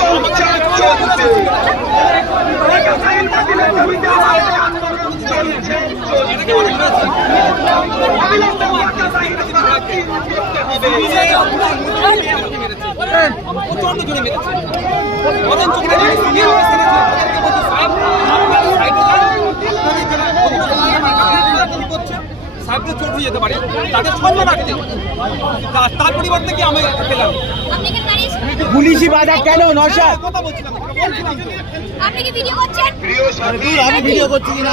সংসার চলছে। রাখাইন মাটিতে জমিতে যেতে পারে তাদের সঙ্গে রাখতে। তার পরিবর্তে কি আমি পেলাম? আপনি পুলিশি বাধা কেন নশা কথা বলছিলাম। আপনি কি ভিডিও করছেন? প্রিয় আমি ভিডিও করছি কিনা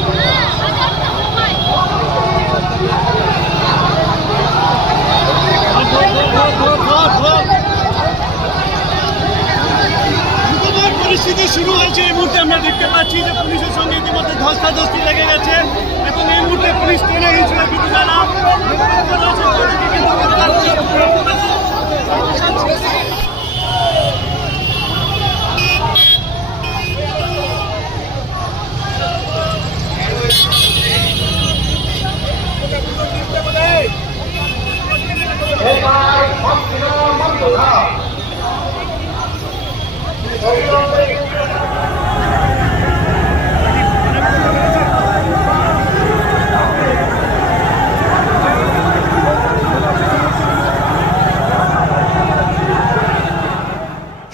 পরিস্থিতি শুরু হয়েছে। এই মুহূর্তে আমরা দেখতে পাচ্ছি যে পুলিশের সঙ্গে ইতিমধ্যে ধস্তাধস্তি লেগে গেছে এবং এই মুহূর্তে পুলিশ ট্রেনে গেছিল কিন্তু যারা নেতৃত্ব রয়েছে